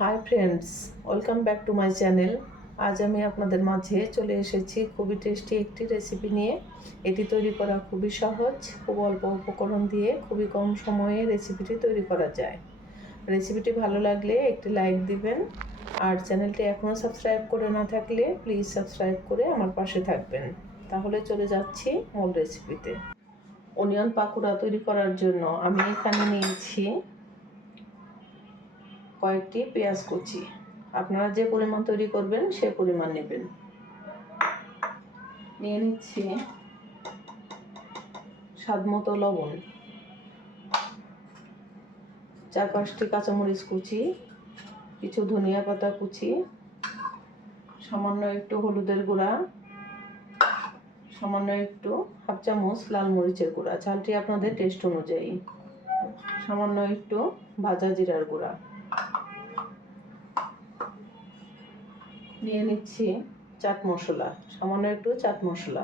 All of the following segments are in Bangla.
Hi friends, welcome back to my channel. আজ আমি আপনাদের মাঝে চলে এসেছি খুবই টেস্টি একটি রেসিপি নিয়ে। এটি তৈরি করা খুবই সহজ, খুব অল্প উপকরণ দিয়ে খুবই কম সময়ে রেসিপিটি তৈরি করা যায়। রেসিপিটি ভালো লাগলে একটি লাইক দিবেন, আর চ্যানেলটি এখনও সাবস্ক্রাইব করে না থাকলে প্লিজ সাবস্ক্রাইব করে আমার পাশে থাকবেন। তাহলে চলে যাচ্ছি মূল রেসিপিতে। অনিয়ন পাকোড়া তৈরি করার জন্য আমি এখানে নিয়েছি কয়েকটি পেঁয়াজ কুচি। আপনারা যে পরিমাণ তৈরি করবেন সে পরিমাণ নেবেন। নিয়ে নিচ্ছি স্বাদমতো লবণ, 4-5টি কাঁচামরিচ কুচি, কিছু ধনিয়া পাতা কুচি, সামান্য একটু হলুদের গুঁড়া, সামান্য একটু হাফ চামচ লাল মরিচের গুঁড়া, ঝালটি আপনাদের টেস্ট অনুযায়ী, সামান্য একটু ভাজা জিরার গুঁড়া। নিয়ে নিচ্ছি চাট মশলা, সামান্য একটু চাট মশলা।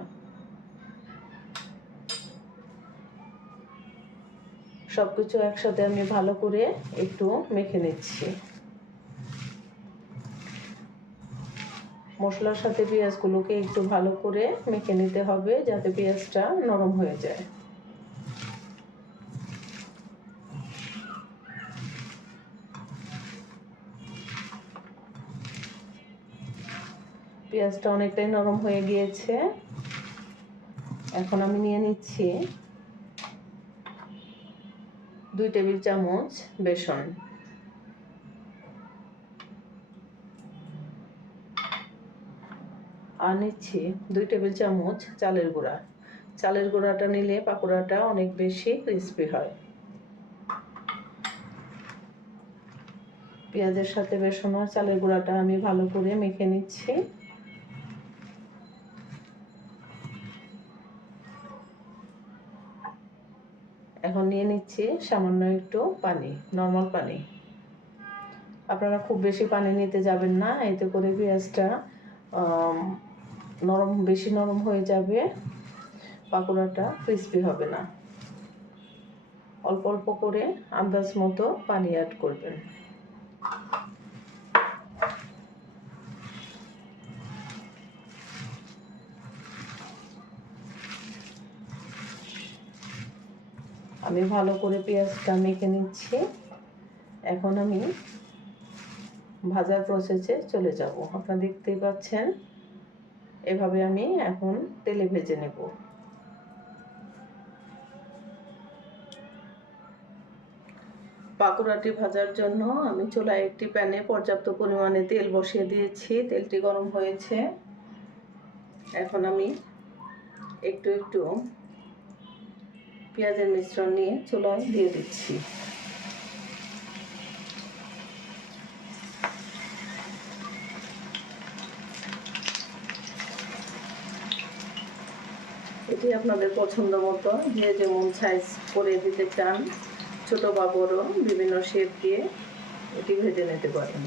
সবকিছু একসাথে আমি ভালো করে একটু মেখে নিচ্ছি। মশলার সাথে পেঁয়াজগুলোকে একটু ভালো করে মেখে নিতে হবে যাতে পেঁয়াজটা নরম হয়ে যায়। পেঁয়াজটা অনেকটাই নরম হয়ে গিয়েছে। এখন আমি নিয়ে নিচ্ছি 2 টেবিল চামচ বেসন, আর নিচ্ছি 2 টেবিল চামচ চালের গুঁড়া। চালের গুঁড়াটা নিলে পাকোড়াটা অনেক বেশি ক্রিস্পি হয়। পেঁয়াজের সাথে বেসন আর চালের গুঁড়াটা আমি ভালো করে মেখে নিচ্ছি। এখন নিয়ে নিচ্ছি সামান্য একটু পানি, নর্মাল পানি। আপনারা খুব বেশি পানি নিতে যাবেন না, এতে করে পেঁয়াজটা বেশি নরম হয়ে যাবে, পাকোড়াটা ক্রিস্পি হবে না। অল্প অল্প করে আন্দাজ মতো পানি অ্যাড করবেন। আমি ভালো করে পেঁয়াজটা মেখে নিচ্ছি। এখন আমি ভাজার প্রসেসে চলে যাব। আপনারা দেখতেই পাচ্ছেন, এভাবে আমি এখন তেলে ভেজে নেব। পাকোড়াটি ভাজার জন্য আমি চুলায় একটি প্যানে পর্যাপ্ত পরিমাণে তেল বসিয়ে দিয়েছি। তেলটি গরম হয়েছে। এখন আমি একটু একটু পেঁয়াজের মিশ্রণ নিয়ে চুলায় দিয়ে দিচ্ছি। এটি আপনাদের পছন্দ মতো যে যেমন সাইজ করে দিতে চান, ছোট বা বড় বিভিন্ন শেপ দিয়ে এটি ভেজে নিতে পারেন।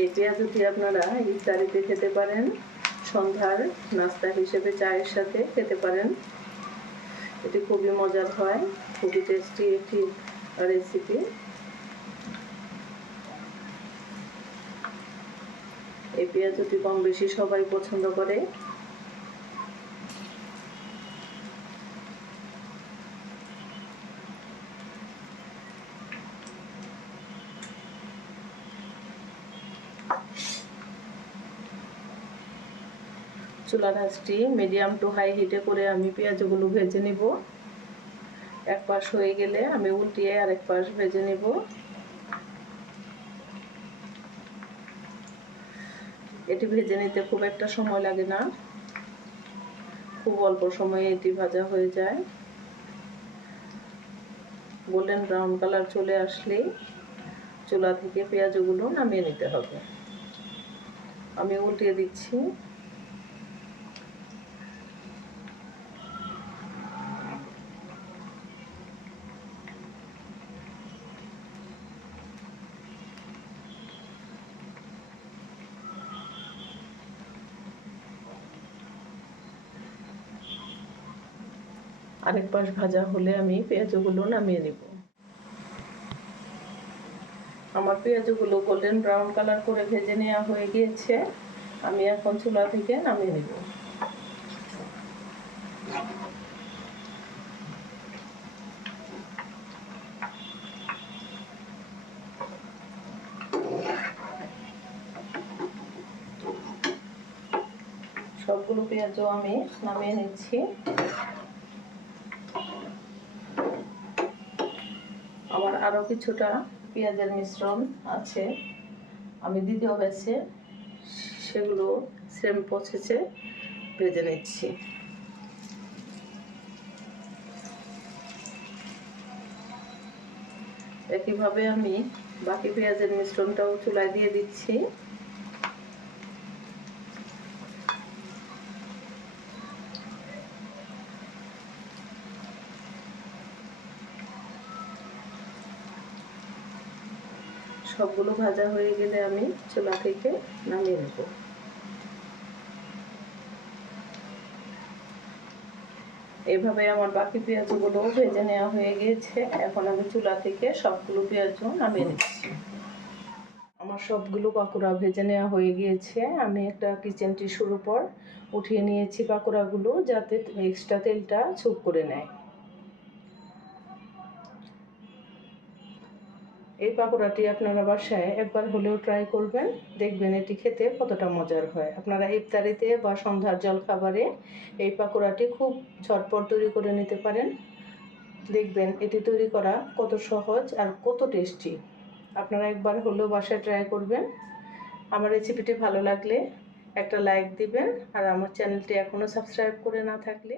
এই পেঁয়াজটি আপনারা ইফতারিতে খেতে পারেন, সন্ধ্যার নাস্তা হিসেবে চায়ের সাথে খেতে পারেন। এটি খুবই মজার হয়, খুবই টেস্টি একটি রেসিপি। এই পেঁয়াজটি কম বেশি সবাই পছন্দ করে। চুলার আঁচটি মিডিয়াম টু হাই হিটে করে আমি পেঁয়াজগুলো ভেজে নিব। এক পাশ হয়ে গেলে আমি উল্টিয়ে আরেক পাশ ভেজে নিব। এটি ভেজে নিতে খুব একটা সময় লাগে না, খুব অল্প সময়ে এটি ভাজা হয়ে যায়। গোল্ডেন ব্রাউন কালার চলে আসলেই চুলা থেকে পেঁয়াজগুলো নামিয়ে নিতে হবে। আমি উল্টিয়ে দিচ্ছি। আরেক পাশ ভাজা হলে আমি পেঁয়াজগুলো নামিয়ে নিব। আমার পেঁয়াজগুলো গোল্ডেন ব্রাউন কালার করে ভেজে নেওয়া হয়ে গিয়েছে। আমি এখন চুলা থেকে নামিয়ে নেব। সবগুলো পেঁয়াজও আমি নামিয়ে নিচ্ছি। আমার আরও কিছুটা পেঁয়াজের মিশ্রণ আছে, আমি দ্বিতীয় ব্যাচে সেগুলো সেম প্রসেসে ভেজে নিচ্ছি। একইভাবে আমি বাকি পেঁয়াজের মিশ্রণটাও চুলায় দিয়ে দিচ্ছি। সবগুলো ভাজা হয়ে গেলে আমি চুলা থেকে নামিয়ে নেব। এভাবে আমার বাকি পেঁয়াজগুলো ভেজে নেওয়া হয়ে গিয়েছে। এখন আমি চুলা থেকে সবগুলো পেঁয়াজও নামিয়ে নিচ্ছি। আমার সবগুলো পাকোড়া ভেজে নেওয়া হয়ে গিয়েছে। আমি একটা কিচেন টিস্যুর উপর উঠিয়ে নিয়েছি পাকোড়াগুলো, যাতে এক্সট্রা তেলটা চুপ করে নেয়। এই পাকোড়াটি আপনারা বাসায় একবার হলেও ট্রাই করবেন, দেখবেন এটি খেতে কতটা মজার হয়। আপনারা ইফতারিতে বা সন্ধ্যার জলখাবারে এই পাকোড়াটি খুব ঝটপট তৈরি করে নিতে পারেন। দেখবেন এটি তৈরি করা কত সহজ আর কত টেস্টি। আপনারা একবার হলেও বাসায় ট্রাই করবেন। আমার রেসিপিটি ভালো লাগলে একটা লাইক দিবেন, আর আমার চ্যানেলটি এখনও সাবস্ক্রাইব করে না থাকলে